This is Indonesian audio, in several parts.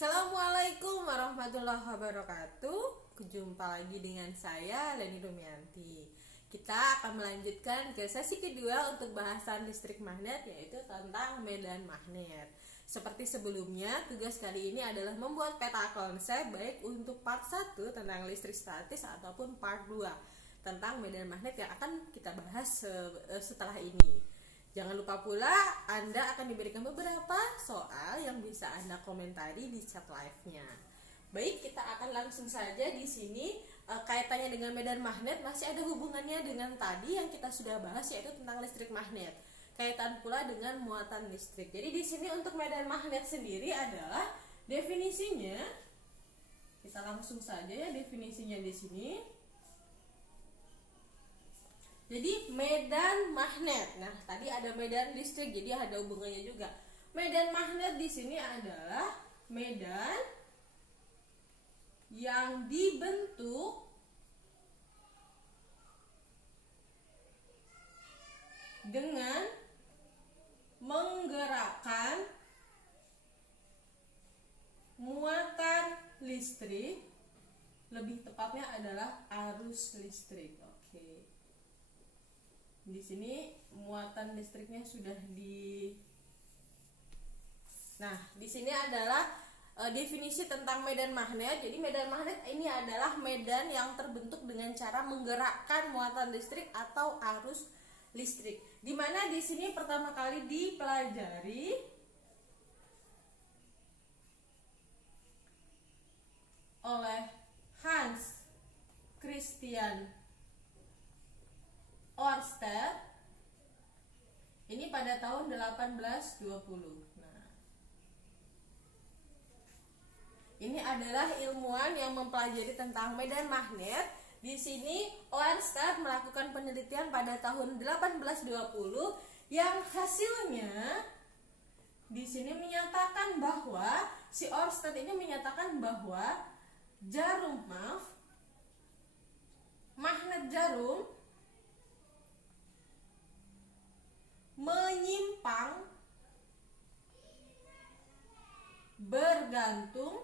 Assalamualaikum warahmatullahi wabarakatuh. Jumpa lagi dengan saya Leni Rumianti. Kita akan melanjutkan ke sesi kedua untuk bahasan listrik magnet, yaitu tentang medan magnet. Seperti sebelumnya, tugas kali ini adalah membuat peta konsep baik untuk part 1 tentang listrik statis ataupun part 2 tentang medan magnet yang akan kita bahas setelah ini. Jangan lupa pula Anda akan diberikan beberapa soal yang bisa Anda komentari di chat live-nya. Baik, kita akan langsung saja di sini. Kaitannya dengan medan magnet masih ada hubungannya dengan tadi yang kita sudah bahas, yaitu tentang listrik magnet. Kaitan pula dengan muatan listrik. Jadi di sini untuk medan magnet sendiri adalah definisinya. Kita langsung saja ya definisinya di sini. Jadi medan magnet. Nah, tadi ada medan listrik, jadi ada hubungannya juga. Medan magnet di sini adalah medan yang dibentuk dengan menggerakkan muatan listrik, lebih tepatnya adalah arus listrik. Oke. Di sini muatan listriknya sudah di. Nah, di sini adalah definisi tentang medan magnet. Jadi medan magnet ini adalah medan yang terbentuk dengan cara menggerakkan muatan listrik atau arus listrik. Dimana di sini pertama kali dipelajari oleh Hans Christian Ørsted ini pada tahun 1820. Nah, ini adalah ilmuwan yang mempelajari tentang medan magnet. Di sini Ørsted melakukan penelitian pada tahun 1820 yang hasilnya di sini menyatakan bahwa Ørsted ini menyatakan bahwa magnet jarum menyimpang bergantung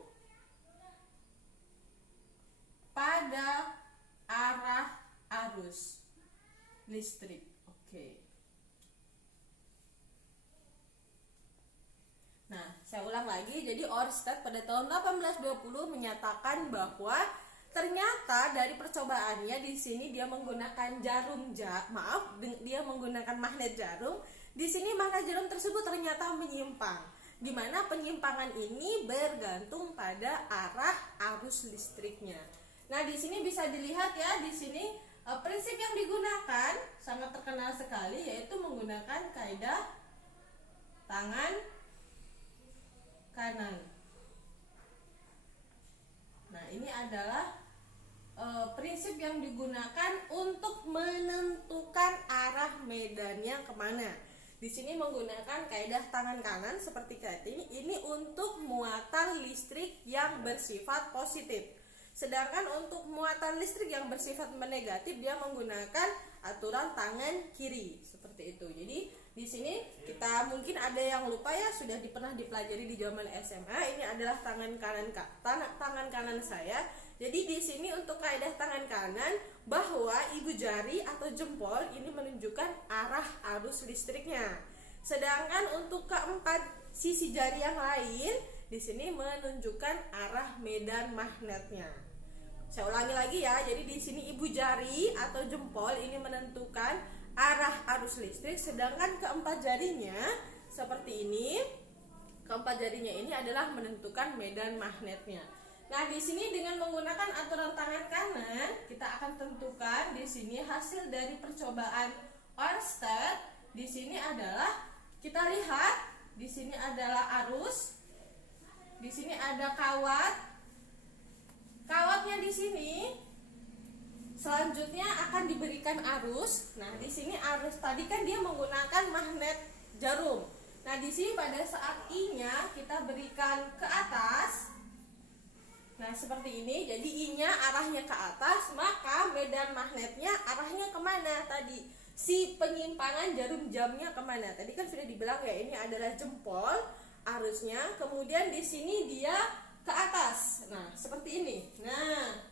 pada arah arus listrik. Oke. Nah, saya ulang lagi. Jadi Ørsted pada tahun 1820 menyatakan bahwa ternyata dari percobaannya di sini dia menggunakan dia menggunakan magnet jarum. Di sini magnet jarum tersebut ternyata menyimpang, di mana penyimpangan ini bergantung pada arah arus listriknya. Nah, di sini bisa dilihat ya, di sini prinsip yang digunakan sangat terkenal sekali, yaitu menggunakan kaidah tangan kanan. Nah, ini adalah prinsip yang digunakan untuk menentukan arah medannya kemana. Di sini menggunakan kaidah tangan kanan seperti tadi. Ini untuk muatan listrik yang bersifat positif. Sedangkan untuk muatan listrik yang bersifat negatif dia menggunakan aturan tangan kiri seperti itu. Jadi di sini kita mungkin ada yang lupa ya, sudah pernah dipelajari di zaman SMA. Ini adalah tangan kanan saya. Jadi di sini untuk kaidah tangan kanan bahwa ibu jari atau jempol ini menunjukkan arah arus listriknya. Sedangkan untuk keempat sisi jari yang lain di sini menunjukkan arah medan magnetnya. Saya ulangi lagi ya. Jadi di sini ibu jari atau jempol ini menentukan arah arus listrik, sedangkan keempat jarinya seperti ini. Keempat jarinya ini adalah menentukan medan magnetnya. Nah, di sini dengan menggunakan aturan tangan kanan, kita akan tentukan di sini hasil dari percobaan Ørsted. Di sini adalah kita lihat, di sini adalah arus. Di sini ada kawat. Kawatnya di sini selanjutnya akan diberikan arus. Nah, di sini arus tadi kan dia menggunakan magnet jarum. Nah, di sini pada saat I-nya kita berikan ke atas. Nah, seperti ini. Jadi I-nya arahnya ke atas, maka medan magnetnya arahnya kemana tadi? Si penyimpangan jarum jamnya kemana? Tadi kan sudah dibilang ya, ini adalah jempol arusnya. Kemudian di sini dia ke atas. Nah, seperti ini. Nah,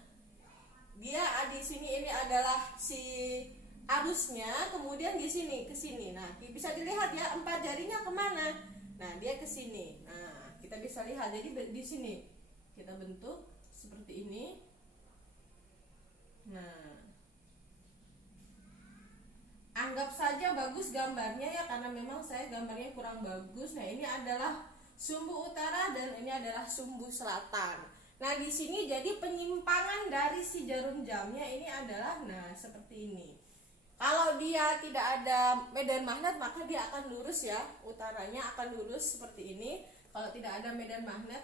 dia di sini ini adalah si arusnya, kemudian di sini ke sini. Nah, bisa dilihat ya 4 jarinya kemana? Nah, dia ke sini. Nah, kita bisa lihat. Jadi di sini kita bentuk seperti ini. Nah, anggap saja bagus gambarnya ya, karena memang saya gambarnya kurang bagus. Nah, ini adalah sumbu utara dan ini adalah sumbu selatan. Nah, di sini jadi penyimpangan dari si jarum jamnya ini adalah seperti ini. Kalau dia tidak ada medan magnet maka dia akan lurus ya, utaranya akan lurus seperti ini. Kalau tidak ada medan magnet,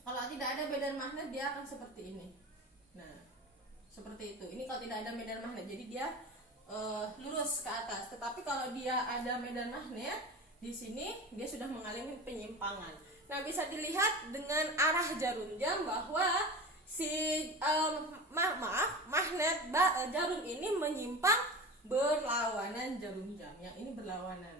kalau tidak ada medan magnet dia akan seperti ini. Nah, seperti itu. Ini kalau tidak ada medan magnet, jadi dia lurus ke atas. Tetapi kalau dia ada medan magnet, di sini dia sudah mengalami penyimpangan. Nah, bisa dilihat dengan arah jarum jam bahwa si magnet jarum ini menyimpang berlawanan jarum jam. Yang ini berlawanan.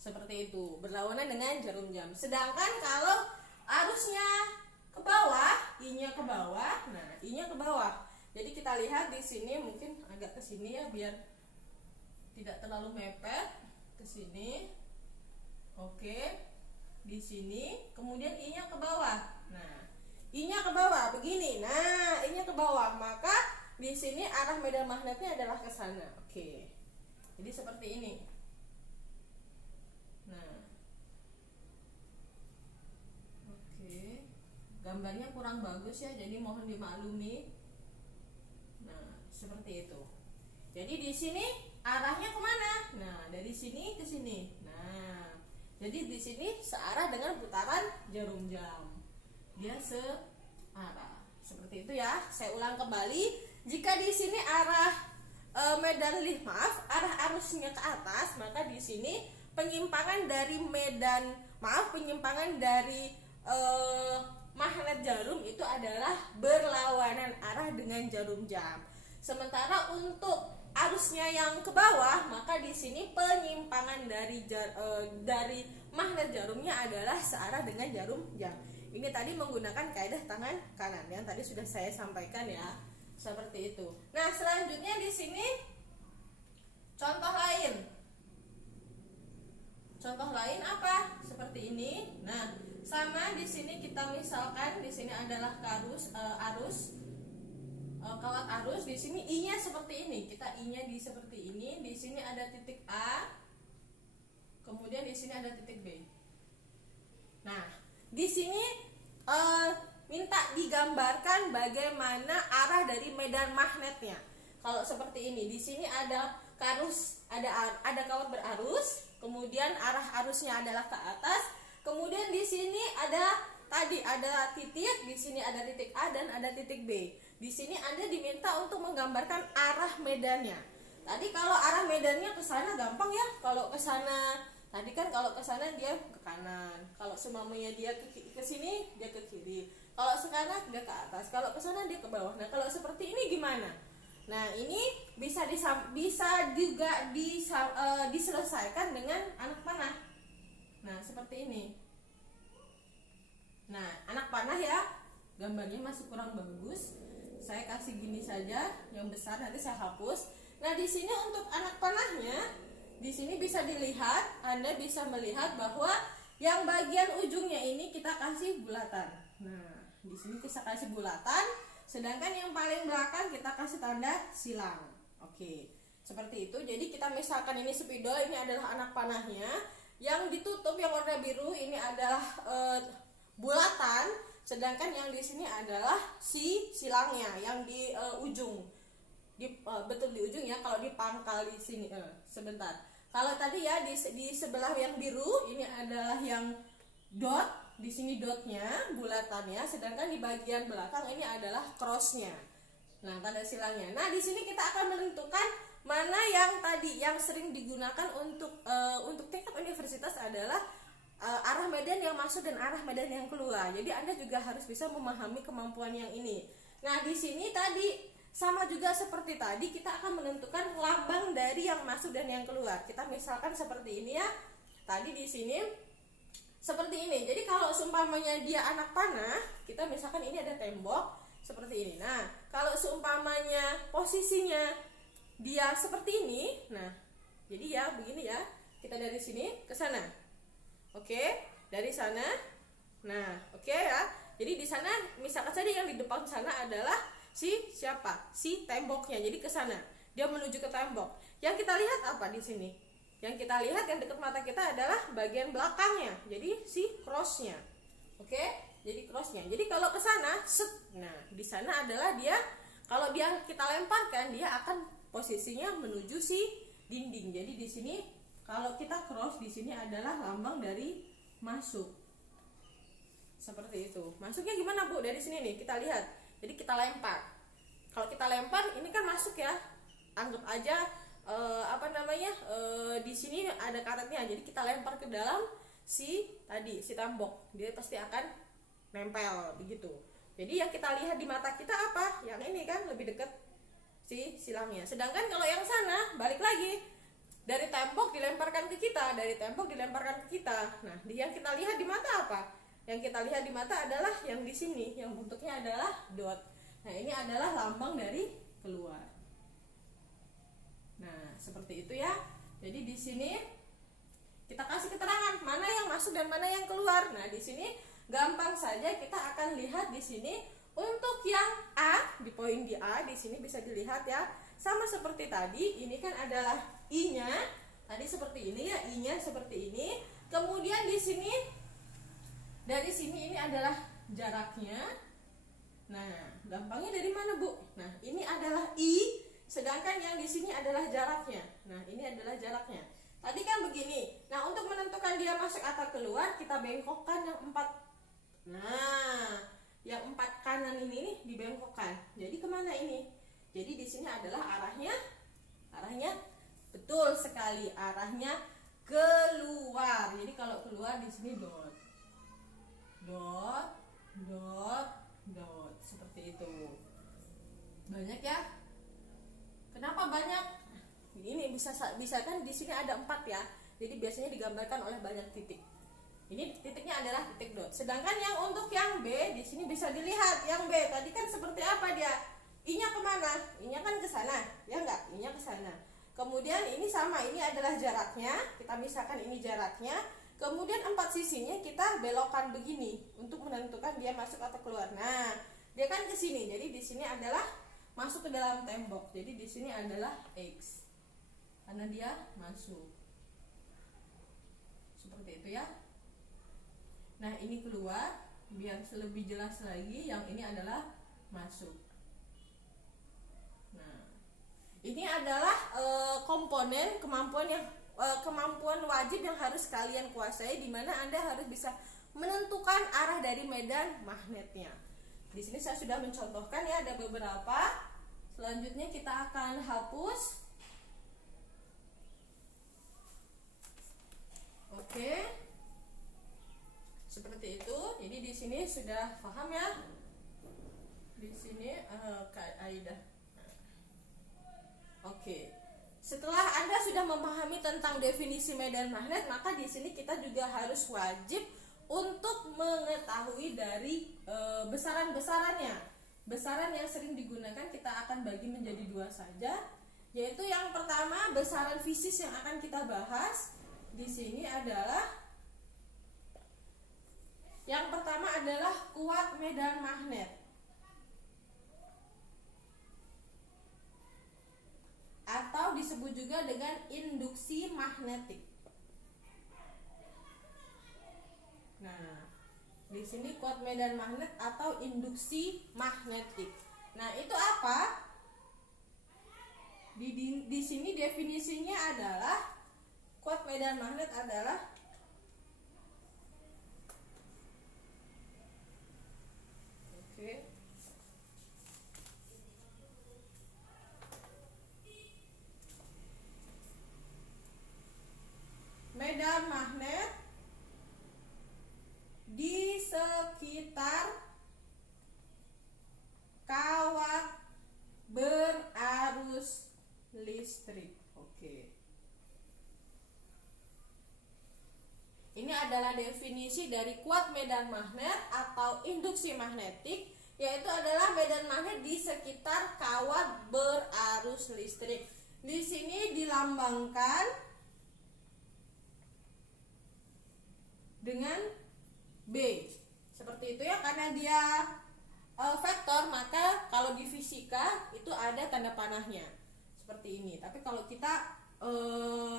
Seperti itu, berlawanan dengan jarum jam. Sedangkan kalau arusnya ke bawah, I-nya ke bawah, nah I-nya ke bawah. Jadi kita lihat di sini, mungkin agak ke sini ya biar tidak terlalu mepet, ke sini. Oke. Di sini, kemudian I-nya ke bawah. Nah, I-nya ke bawah begini. Nah, I-nya ke bawah, maka di sini arah medan magnetnya adalah ke sana. Oke. Jadi seperti ini. Nah. Oke. Gambarnya kurang bagus ya, jadi mohon dimaklumi. Nah, seperti itu. Jadi di sini arahnya kemana? Nah, dari sini ke sini. Nah, jadi di sini searah dengan putaran jarum jam. Dia searah. Seperti itu ya. Saya ulang kembali. Jika di sini arah arah arusnya ke atas, maka di sini penyimpangan dari penyimpangan dari magnet jarum itu adalah berlawanan arah dengan jarum jam. Sementara untuk arusnya yang ke bawah, maka di sini penyimpangan dari magnet jarumnya adalah searah dengan jarum jam. Ini tadi menggunakan kaidah tangan kanan yang tadi sudah saya sampaikan ya, seperti itu. Nah, selanjutnya di sini contoh lain. Contoh lain apa? Seperti ini. Nah, sama di sini kita misalkan di sini adalah kawat arus, di sini I-nya seperti ini. Kita I-nya seperti ini. Di sini ada titik A. Kemudian di sini ada titik B. Nah, di sini minta digambarkan bagaimana arah dari medan magnetnya. Kalau seperti ini, di sini ada ada kawat berarus, kemudian arah arusnya adalah ke atas. Kemudian di sini ada titik, di sini ada titik A dan ada titik B. Di sini Anda diminta untuk menggambarkan arah medannya. Tadi kalau arah medannya ke sana gampang ya. Kalau ke sana, tadi kan kalau ke sana dia ke kanan. Kalau semamanya dia ke sini, dia ke kiri. Kalau sekarang dia ke atas. Kalau ke sana dia ke bawah. Nah, kalau seperti ini gimana? Nah, ini bisa juga diselesaikan dengan anak panah. Nah, seperti ini. Nah, anak panah ya, gambarnya masih kurang bagus. Saya kasih gini saja, yang besar nanti saya hapus. Nah, di sini untuk anak panahnya, di sini bisa dilihat, Anda bisa melihat bahwa yang bagian ujungnya ini kita kasih bulatan. Nah, di sini kita kasih bulatan, sedangkan yang paling belakang kita kasih tanda silang. Oke, seperti itu. Jadi kita misalkan ini spidol, ini adalah anak panahnya. Yang ditutup yang warna biru ini adalah bulatan. Sedangkan yang di sini adalah silangnya yang di ujung, betul di ujung ya. Kalau di pangkal di sini, sebentar. Kalau tadi ya di sebelah yang biru ini adalah yang dot, di sini dotnya, bulatannya. Sedangkan di bagian belakang ini adalah crossnya. Nah, tanda silangnya. Nah, di sini kita akan menentukan mana yang tadi yang sering digunakan untuk tingkat universitas adalah arah medan yang masuk dan arah medan yang keluar. Jadi Anda juga harus bisa memahami kemampuan yang ini. Nah, di sini tadi sama juga seperti tadi, kita akan menentukan lambang dari yang masuk dan yang keluar. Kita misalkan seperti ini ya. Tadi di sini seperti ini. Jadi kalau seumpamanya dia anak panah, kita misalkan ini ada tembok seperti ini. Nah, kalau seumpamanya posisinya dia seperti ini, nah, jadi ya begini ya. Kita dari sini ke sana. Oke, dari sana. Nah, oke ya. Jadi di sana misalkan saja yang di depan sana adalah si siapa? Si temboknya. Jadi ke sana. Dia menuju ke tembok. Yang kita lihat apa di sini? Yang kita lihat yang dekat mata kita adalah bagian belakangnya. Jadi si crossnya. Oke? Jadi crossnya. Jadi kalau ke sana, set. Nah, di sana adalah dia, kalau dia kita lemparkan, dia akan posisinya menuju si dinding. Jadi di sini kalau kita cross, di sini adalah lambang dari masuk. Seperti itu. Masuknya gimana, Bu? Dari sini nih kita lihat. Jadi kita lempar. Kalau kita lempar, ini kan masuk ya. Anggap aja di sini ada karetnya. Jadi kita lempar ke dalam si tembok. Dia pasti akan nempel begitu. Jadi yang kita lihat di mata kita apa? Yang ini kan lebih dekat si silangnya. Sedangkan kalau yang sana balik lagi, dari tembok dilemparkan ke kita, dari tembok dilemparkan ke kita. Nah, yang kita lihat di mata apa? Yang kita lihat di mata adalah yang di sini, yang bentuknya adalah dot. Nah, ini adalah lambang dari keluar. Nah, seperti itu ya. Jadi di sini kita kasih keterangan mana yang masuk dan mana yang keluar. Nah, di sini gampang saja kita akan lihat di sini untuk yang A, di poin di A di sini bisa dilihat ya. Sama seperti tadi, ini kan adalah I-nya. Tadi seperti ini ya, I-nya seperti ini. Kemudian di sini dari sini ini adalah jaraknya. Nah, gampangnya dari mana, Bu? Nah, ini adalah I, sedangkan yang di sini adalah jaraknya. Nah, ini adalah jaraknya. Tadi kan begini. Nah, untuk menentukan dia masuk atau keluar, kita bengkokkan yang 4. Nah, yang 4 kanan ini nih dibengkokkan. Jadi kemana ini? Jadi di sini adalah arahnya betul sekali, arahnya keluar. Jadi kalau keluar di sini dot, seperti itu. Banyak ya? Kenapa banyak? Ini bisa kan di sini ada 4 ya. Jadi biasanya digambarkan oleh banyak titik. Ini titiknya adalah titik dot. Sedangkan yang untuk yang B di sini bisa dilihat. Yang B tadi kan seperti apa dia? I-nya kemana? I-nya kan ke sana, ya enggak? I-nya ke sana. Kemudian ini sama, ini adalah jaraknya. Kita misalkan ini jaraknya. Kemudian 4 sisinya kita belokkan begini untuk menentukan dia masuk atau keluar. Nah, dia kan ke sini. Jadi di sini adalah masuk ke dalam tembok. Jadi di sini adalah X. Karena dia masuk. Seperti itu ya. Nah, ini keluar. Biar lebih jelas lagi, yang ini adalah masuk. Nah, ini adalah komponen kemampuan wajib yang harus kalian kuasai, di mana Anda harus bisa menentukan arah dari medan magnetnya. Di sini saya sudah mencontohkan ya, ada beberapa. Selanjutnya kita akan hapus. Oke. Seperti itu. Jadi di sini sudah paham ya? Di sini kaidah. Oke. Setelah Anda sudah memahami tentang definisi medan magnet, maka di sini kita juga harus wajib untuk mengetahui dari besaran-besarannya. Besaran yang sering digunakan kita akan bagi menjadi 2 saja, yaitu yang pertama besaran fisis yang akan kita bahas di sini adalah yang pertama adalah kuat medan magnet. Atau disebut juga dengan induksi magnetik. Nah, di sini kuat medan magnet atau induksi magnetik. Nah, itu apa? Di sini definisinya adalah kuat medan magnet adalah medan magnet di sekitar kawat berarus listrik. Oke. Ini adalah definisi dari kuat medan magnet atau induksi magnetik, yaitu adalah medan magnet di sekitar kawat berarus listrik. Di sini dilambangkan dengan B. Seperti itu ya, karena dia vektor, maka kalau di fisika itu ada tanda panahnya. Seperti ini. Tapi kalau kita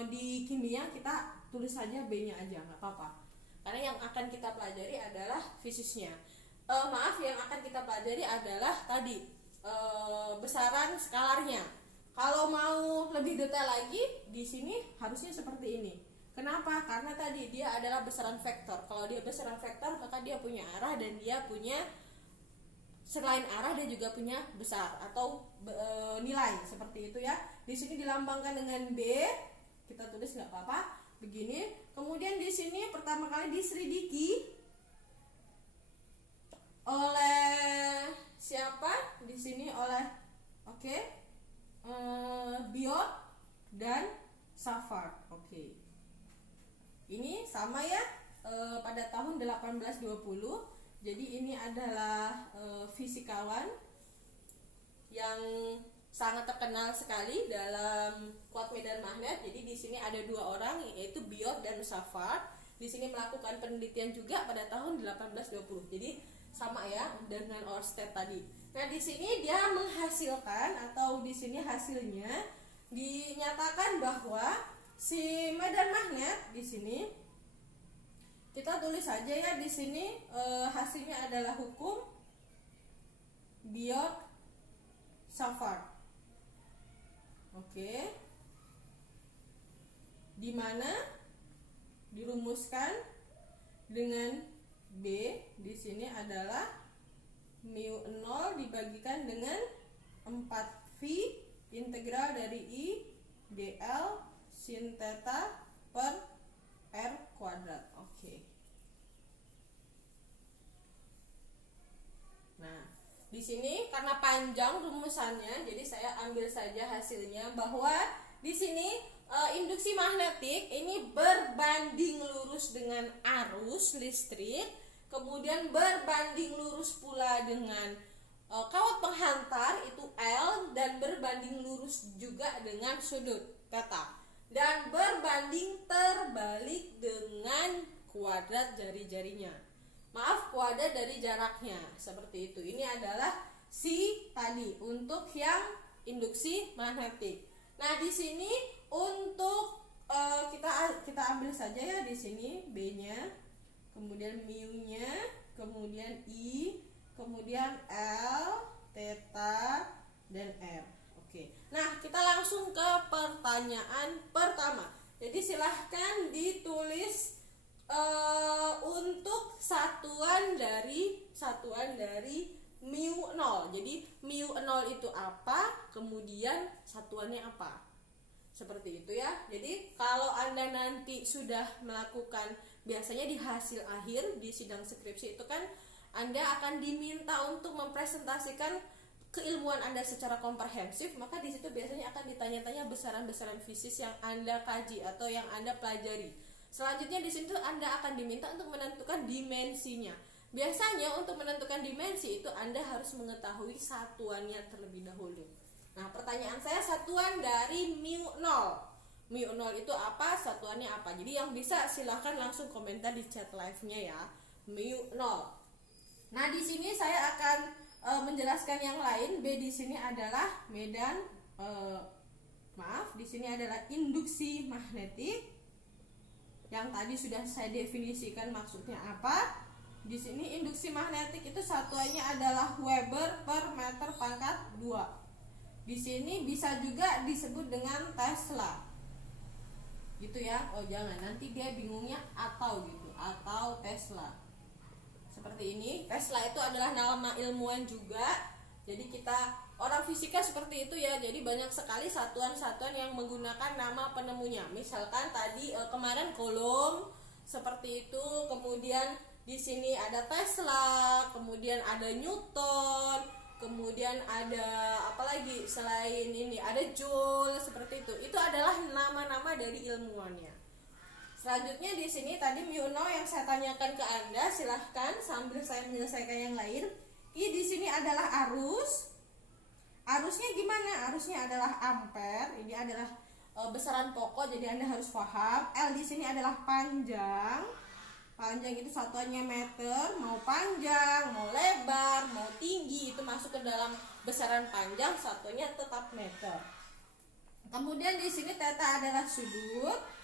di kimia kita tulis saja B-nya aja, nggak apa-apa. Karena yang akan kita pelajari adalah fisiknya. Yang akan kita pelajari adalah tadi besaran skalarnya. Kalau mau lebih detail lagi, di sini harusnya seperti ini. Kenapa? Karena tadi dia adalah besaran vektor. Kalau dia besaran vektor, maka dia punya arah dan dia punya selain arah dia juga punya besar atau nilai seperti itu ya. Di sini dilambangkan dengan B. Kita tulis nggak apa-apa. Begini. Kemudian di sini pertama kali diselidiki oleh siapa? Di sini oleh Biot dan Savart. Ini sama ya, pada tahun 1820. Jadi ini adalah fisikawan yang sangat terkenal sekali dalam kuat medan magnet. Jadi di sini ada dua orang, yaitu Biot dan Savart. Di sini melakukan penelitian juga pada tahun 1820. Jadi sama ya dengan Ørsted tadi. Nah, di sini dia menghasilkan, atau di sini hasilnya dinyatakan bahwa si medan magnet di sini kita tulis saja ya, di sini hasilnya adalah hukum Biot Savart. Di mana dirumuskan dengan B di sini adalah mu0 dibagikan dengan 4V integral dari I dl sin theta per R kuadrat. Nah, di sini karena panjang rumusannya, jadi saya ambil saja hasilnya bahwa di sini induksi magnetik ini berbanding lurus dengan arus listrik, kemudian berbanding lurus pula dengan kawat penghantar itu L, dan berbanding lurus juga dengan sudut theta, dan berbanding terbalik dengan kuadrat jari-jarinya. Kuadrat dari jaraknya, seperti itu. Ini adalah si tadi untuk yang induksi magnetik. Nah, di sini untuk kita ambil saja ya, di sini B-nya, kemudian mu-nya, kemudian I, kemudian L, theta, dan R. Nah, kita langsung ke pertanyaan pertama. Jadi silahkan ditulis untuk satuan dari mu0. Jadi mu0 itu apa, kemudian satuannya apa, seperti itu ya. Jadi kalau Anda nanti sudah melakukan, biasanya di hasil akhir di sidang skripsi itu kan Anda akan diminta untuk mempresentasikan keilmuan Anda secara komprehensif, maka di situ biasanya akan ditanya-tanya besaran-besaran fisik yang Anda kaji atau yang Anda pelajari. Selanjutnya di situ Anda akan diminta untuk menentukan dimensinya. Biasanya untuk menentukan dimensi itu Anda harus mengetahui satuannya terlebih dahulu. Nah, pertanyaan saya satuan dari mu0. Mu0 itu apa? Satuannya apa? Jadi yang bisa silahkan langsung komentar di chat live-nya ya. Mu0. Nah, di sini saya akan menjelaskan yang lain. B di sini adalah medan di sini adalah induksi magnetik. Yang tadi sudah saya definisikan maksudnya apa. Di sini induksi magnetik itu satuannya adalah Weber per meter pangkat 2. Di sini bisa juga disebut dengan Tesla. Gitu ya. Oh, jangan, nanti dia bingungnya atau gitu, atau Tesla. Seperti ini. Tesla itu adalah nama ilmuwan juga. Jadi kita orang fisika seperti itu ya. Jadi banyak sekali satuan-satuan yang menggunakan nama penemunya. Misalkan tadi kemarin Coulomb seperti itu, kemudian di sini ada Tesla, kemudian ada Newton, kemudian ada apa lagi selain ini, ada Joule, seperti itu. Itu adalah nama-nama dari ilmuwannya. Selanjutnya di sini tadi mu 0 yang saya tanyakan ke Anda, silahkan sambil saya menyelesaikan yang lain. I di sini adalah arus. Arusnya gimana? Arusnya adalah ampere. Ini adalah besaran pokok, jadi Anda harus paham. L di sini adalah panjang. Panjang itu satuannya meter. Mau panjang, mau lebar, mau tinggi, itu masuk ke dalam besaran panjang, satuannya tetap meter. Kemudian di sini theta adalah sudut.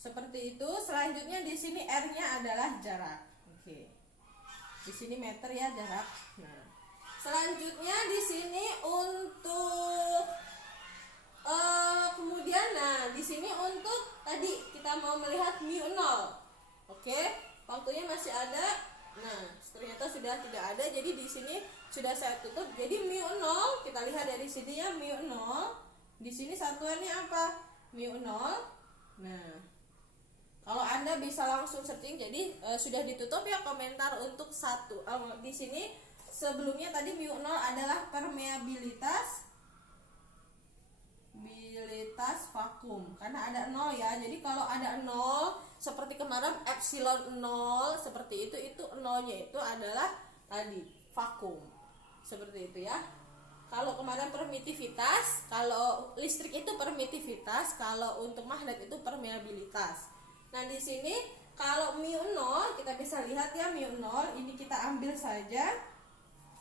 Seperti itu. Selanjutnya di sini R-nya adalah jarak. Oke. Di sini meter ya jarak. Nah, selanjutnya di sini untuk kemudian di sini untuk tadi kita mau melihat mu 0. Oke, waktunya masih ada. Nah, ternyata sudah tidak ada. Jadi di sini sudah saya tutup. Jadi mu 0 kita lihat dari sini ya, mu 0. Di sini satuannya apa? Mu 0. Nah, kalau Anda bisa langsung searching, jadi sudah ditutup ya komentar untuk satu. Di sini sebelumnya tadi mu 0 adalah permeabilitas vakum, karena ada 0 ya. Jadi kalau ada 0 seperti kemarin epsilon 0 seperti itu 0-nya itu adalah tadi vakum. Seperti itu ya. Kalau kemarin permitivitas, kalau listrik itu permitivitas, kalau untuk magnet itu permeabilitas. Nah, di sini kalau mu 0 kita bisa lihat ya, mu 0 ini kita ambil saja.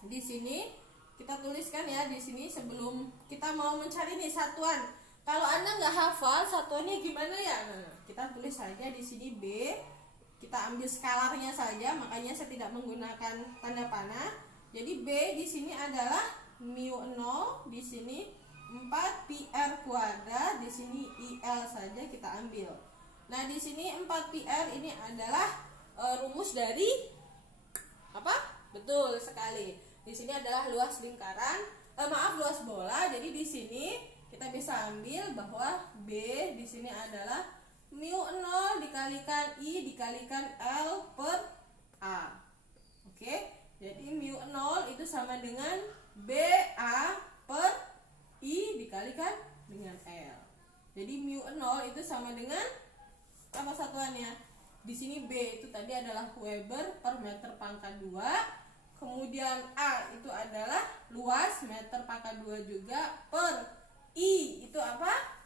Di sini kita tuliskan ya di sini sebelum kita mau mencari nih satuan. Kalau Anda nggak hafal satuannya gimana ya? Nah, kita tulis saja di sini B. Kita ambil skalarnya saja, makanya saya tidak menggunakan tanda panah. Jadi B di sini adalah mu 0, di sini 4 pi r kuadrat, di sini IL saja kita ambil. Nah, di sini 4 pi r ini adalah rumus dari apa? Betul sekali. Di sini adalah luas lingkaran, luas bola. Jadi di sini kita bisa ambil bahwa B di sini adalah mu 0 dikalikan I dikalikan L per A. Oke? Jadi mu 0 itu sama dengan BA per I dikalikan dengan L. Jadi mu 0 itu sama dengan apa satuannya? Di sini B itu tadi adalah Weber per meter pangkat 2. Kemudian A itu adalah luas meter pangkat 2 juga, per I itu apa?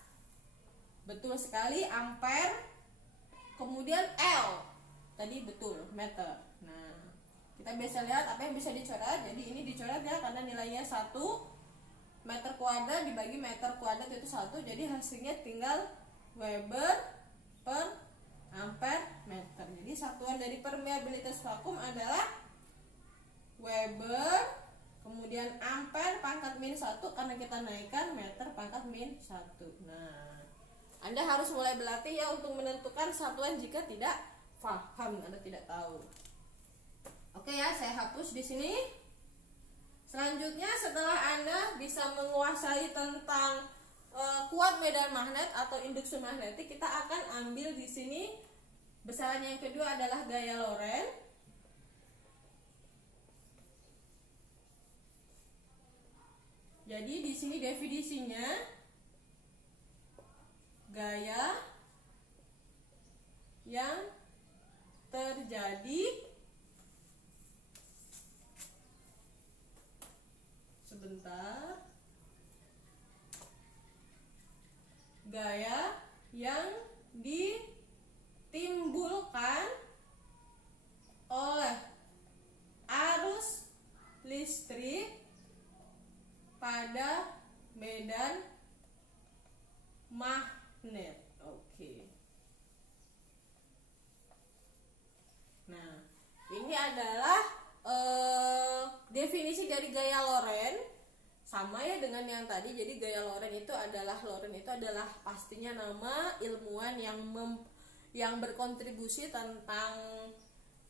Betul sekali, ampere. Kemudian L tadi betul meter. Nah, kita bisa lihat apa yang bisa dicoret. Jadi ini dicoret ya karena nilainya 1. Meter kuadrat dibagi meter kuadrat itu 1. Jadi hasilnya tinggal Weber per ampere meter. Jadi satuan dari permeabilitas vakum adalah Weber, kemudian ampere pangkat min 1 karena kita naikkan meter pangkat min 1. Nah, Anda harus mulai berlatih ya untuk menentukan satuan jika tidak paham, Anda tidak tahu. Oke ya, saya hapus di sini. Selanjutnya setelah Anda bisa menguasai tentang kuat medan magnet atau induksi magnetik, kita akan ambil di sini besaran yang kedua adalah gaya Lorentz. Jadi di sini definisinya gaya yang terjadi sebentar. Gaya yang ditimbulkan oleh arus listrik pada medan magnet. Oke. Nah, ini adalah definisi dari gaya Lorentz. Sama ya dengan yang tadi. Jadi gaya Lorentz itu adalah pastinya nama ilmuwan yang berkontribusi tentang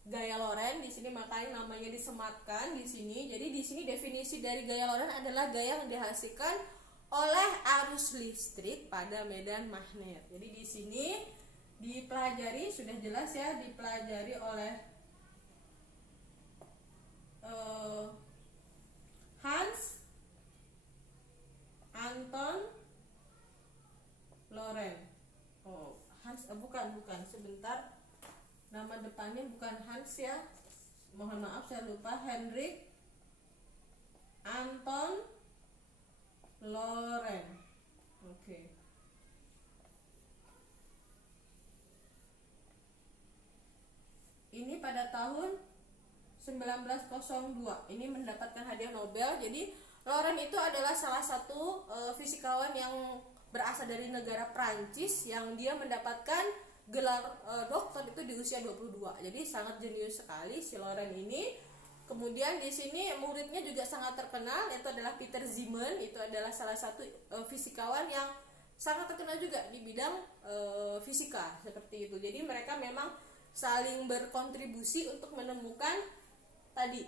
gaya Lorentz. Di sini makanya namanya disematkan di sini. Jadi di sini definisi dari gaya Lorentz adalah gaya yang dihasilkan oleh arus listrik pada medan magnet. Jadi di sini dipelajari, sudah jelas ya, dipelajari oleh Hans Anton Lorentz. bukan sebentar, nama depannya bukan Hans ya, mohon maaf saya lupa. Hendrik Anton Loren. Oke. Ini pada tahun 1902 ini mendapatkan hadiah Nobel. Jadi Loren itu adalah salah satu fisikawan yang berasal dari negara Prancis yang dia mendapatkan gelar doktor itu di usia 22. Jadi sangat jenius sekali si Loren ini. Kemudian di sini muridnya juga sangat terkenal, yaitu adalah Peter Zeeman. Itu adalah salah satu fisikawan yang sangat terkenal juga di bidang fisika seperti itu. Jadi mereka memang saling berkontribusi untuk menemukan tadi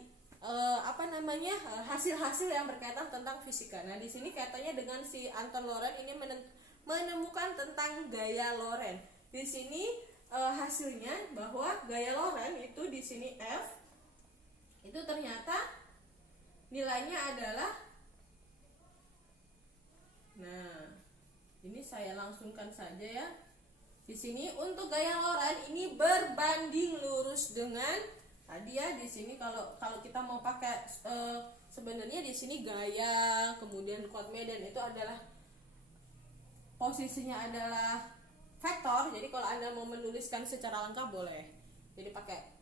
hasil-hasil yang berkaitan tentang fisika. Nah, di sini kaitannya dengan si Anton Loren ini menemukan tentang gaya Loren. Di sini hasilnya bahwa gaya Loren itu di sini F itu ternyata nilainya adalah, nah ini saya langsungkan saja ya. Di sini untuk gaya Loren ini berbanding lurus dengan tadi ya. Di sini kalau kita mau pakai sebenarnya di sini gaya, kemudian kuat medan itu adalah posisinya adalah vektor. Jadi kalau Anda mau menuliskan secara lengkap boleh. Jadi pakai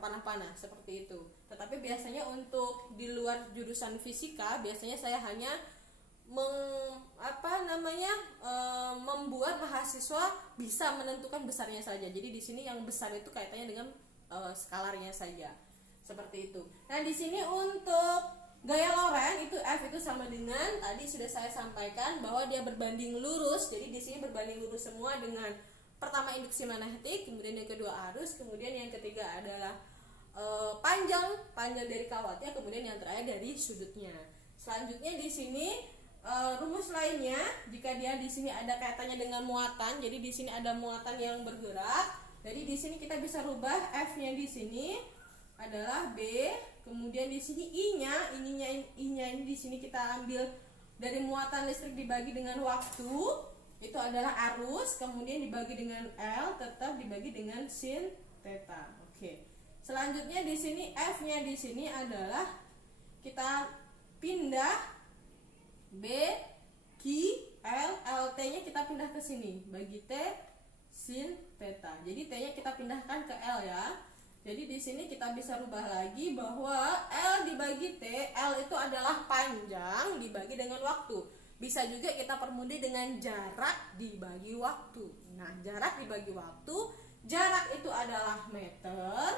panah-panah seperti itu. Tetapi biasanya untuk di luar jurusan fisika biasanya saya hanya membuat mahasiswa bisa menentukan besarnya saja. Jadi di sini yang besar itu kaitannya dengan skalarnya saja. Seperti itu. Nah, di sini untuk gaya Loren itu F itu sama dengan tadi sudah saya sampaikan bahwa dia berbanding lurus. Jadi di sini berbanding lurus semua dengan pertama induksi magnetik, kemudian yang kedua arus, kemudian yang ketiga adalah panjang dari kawatnya, kemudian yang terakhir dari sudutnya. Selanjutnya di sini rumus lainnya, jika dia di sini ada kaitannya dengan muatan, jadi di sini ada muatan yang bergerak. Jadi di sini kita bisa rubah F-nya di sini adalah B, kemudian di sini I-nya ini di sini kita ambil dari muatan listrik dibagi dengan waktu, itu adalah arus, kemudian dibagi dengan L, tetap dibagi dengan sin theta. Oke. Selanjutnya di sini F-nya di sini adalah kita pindah B, Q, L, LT-nya kita pindah ke sini, bagi T sin theta. Jadi T-nya kita pindahkan ke L ya. Jadi di sini kita bisa rubah lagi bahwa L dibagi T, L itu adalah panjang dibagi dengan waktu. Bisa juga kita permudah dengan jarak dibagi waktu. Nah, jarak dibagi waktu, jarak itu adalah meter.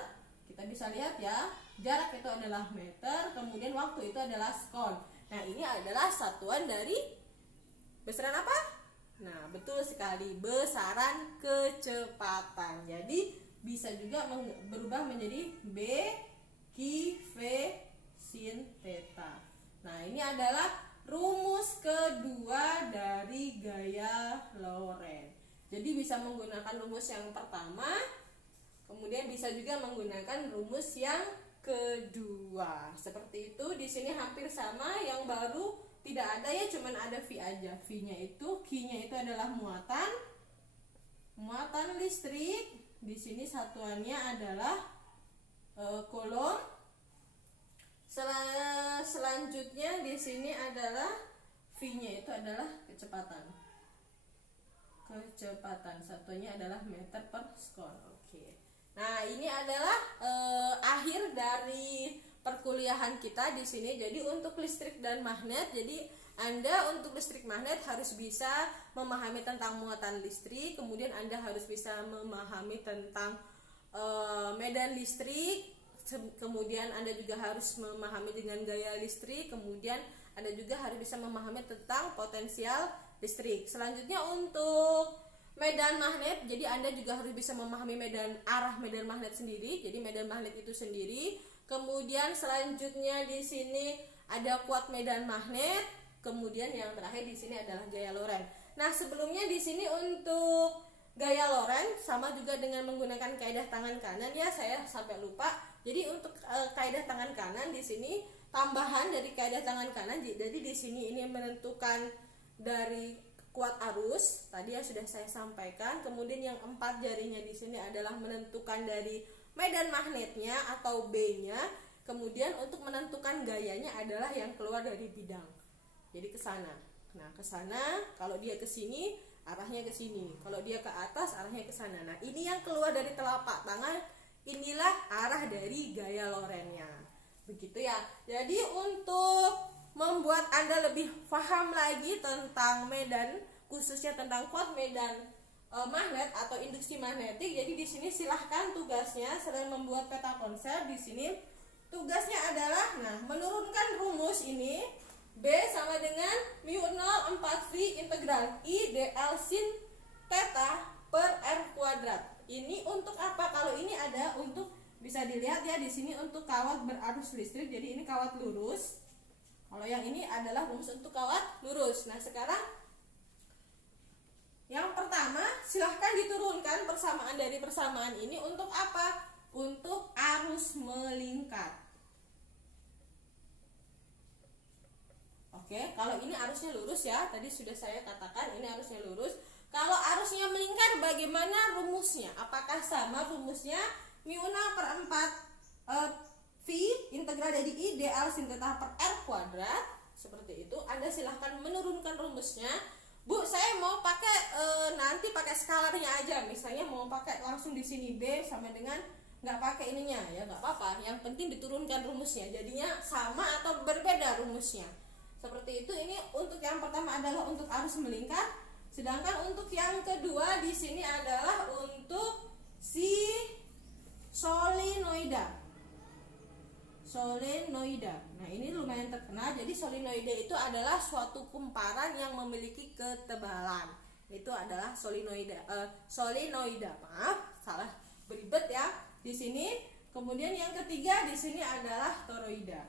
Kita bisa lihat ya, jarak itu adalah meter, kemudian waktu itu adalah sekon. Nah, ini adalah satuan dari besaran apa? Nah, betul sekali, besaran kecepatan. Jadi bisa juga berubah menjadi B, Q, V, sin theta. Nah, ini adalah rumus kedua dari gaya Loren. Jadi bisa menggunakan rumus yang pertama, kemudian bisa juga menggunakan rumus yang kedua. Seperti itu. Di sini hampir sama, yang baru tidak ada ya, cuman ada V aja. V-nya itu, Q-nya itu adalah muatan listrik. Di sini satuannya adalah Coulomb. Selanjutnya di sini adalah V-nya itu adalah kecepatan. Satuannya adalah meter per sekon. Oke. Nah, ini adalah akhir dari perkuliahan kita di sini. Jadi untuk listrik dan magnet, jadi Anda untuk listrik magnet harus bisa memahami tentang muatan listrik, kemudian Anda harus bisa memahami tentang medan listrik, kemudian Anda juga harus memahami dengan gaya listrik, kemudian Anda juga harus bisa memahami tentang potensial listrik. Selanjutnya untuk medan magnet, jadi Anda juga harus bisa memahami arah medan magnet sendiri, jadi medan magnet itu sendiri. Kemudian selanjutnya di sini ada kuat medan magnet, kemudian yang terakhir di sini adalah gaya Loren. Nah, sebelumnya di sini untuk gaya Loren sama juga dengan menggunakan kaidah tangan kanan ya, saya sampai lupa. Jadi untuk kaidah tangan kanan di sini tambahan dari kaidah tangan kanan, jadi di sini ini menentukan dari kuat arus, tadi yang sudah saya sampaikan. Kemudian yang 4 jarinya di sini adalah menentukan dari medan magnetnya atau B-nya. Kemudian untuk menentukan gayanya adalah yang keluar dari bidang. Jadi ke sana. Nah, ke sana, kalau dia ke sini, arahnya ke sini. Kalau dia ke atas, arahnya ke sana. Nah, ini yang keluar dari telapak tangan, inilah arah dari gaya lorennya. Begitu ya. Jadi untuk membuat Anda lebih paham lagi tentang medan, khususnya tentang kuat medan magnet atau induksi magnetik. Jadi di sini silahkan tugasnya selain membuat peta konsep, di sini tugasnya adalah menurunkan rumus ini. B sama dengan mu0 4V integral I dl sin theta per R kuadrat. Ini untuk apa? Kalau ini ada untuk, bisa dilihat ya di sini untuk kawat berarus listrik. Jadi ini kawat lurus. Kalau yang ini adalah rumus untuk kawat lurus. Nah, sekarang yang pertama, silahkan diturunkan persamaan dari persamaan ini untuk apa? Untuk arus melingkar. Oke, kalau ini arusnya lurus ya, tadi sudah saya katakan ini arusnya lurus. Kalau arusnya melingkar, bagaimana rumusnya? Apakah sama rumusnya mu0 per 4 V integral dari I dl sin theta per R kuadrat? Seperti itu. Anda silahkan menurunkan rumusnya. Bu, saya mau pakai nanti pakai skalarnya aja. Misalnya mau pakai langsung di sini B sama dengan nggak pakai ininya, ya nggak apa-apa. Yang penting diturunkan rumusnya. Jadinya sama atau berbeda rumusnya. Seperti itu. Ini untuk yang pertama adalah untuk arus melingkar. Sedangkan untuk yang kedua di sini adalah untuk si solenoida. Nah, ini lumayan terkenal. Jadi solenoida itu adalah suatu kumparan yang memiliki ketebalan. Itu adalah solenoida. Maaf, salah beribet ya di sini. Kemudian yang ketiga di sini adalah toroida.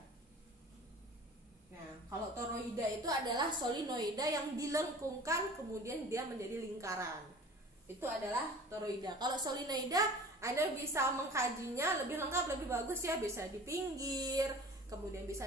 Nah, kalau toroida itu adalah solenoida yang dilengkungkan kemudian dia menjadi lingkaran. Itu adalah toroida. Kalau solenoida Anda bisa mengkajinya lebih lengkap, lebih bagus ya, bisa di pinggir, kemudian bisa